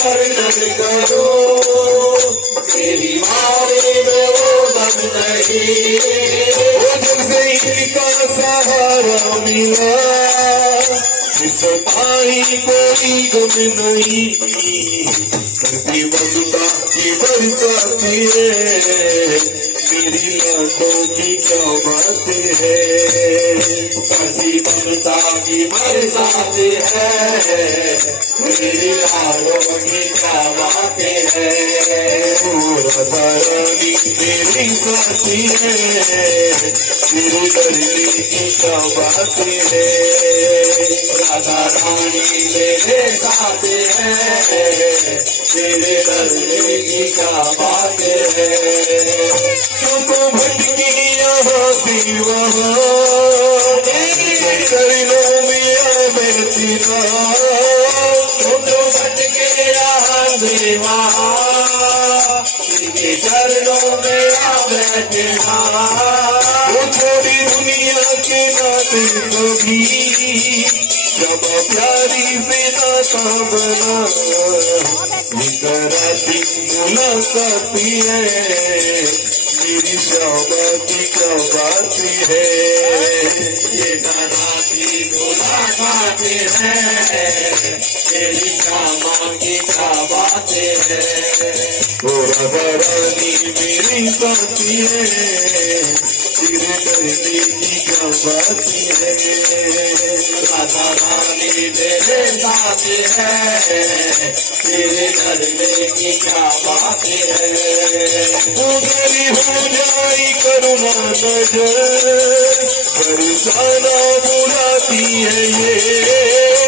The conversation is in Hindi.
वर्णन करूं, तेरी मारे में वो दम नहीं। वो जब से इनका सहारा मिला, इस पाई कोई गम नहीं। धरती ममता की बरसाती है, मेरी लाडों की क्या बात है। धरती ममता की बरसाती है, मेरी लाडों की क्या बात है। राधा रानी मेरी साथी है, मेरे डरने की क्या बात है। राधा रानी मेरे साथ है, तेरे डरने की क्या बात है। क्यों तो भटकी यहाँ से वहाँ, चरणों में आ बैठी ना। क्यों तो भटके यहाँ से वहाँ, तेरे चरणों में आ बैठे ना। वो छोड़ी दुनिया के नाते कभी, जब प्यारी से नाता बना। निकराती मुलाकाती है, मेरी श्यामा की क्या बात है। ये कराती मुलाकाती है, मेरी श्यामा की क्या बात है। ओ राधा रानी मेरी साथी है, तेरे डरने की क्या बात है। राधा रानी मेरे साथ है, तेरे डरने की क्या बात है। उधरी हो जाई करुणा नजर, बरसाना बुलाती है ये।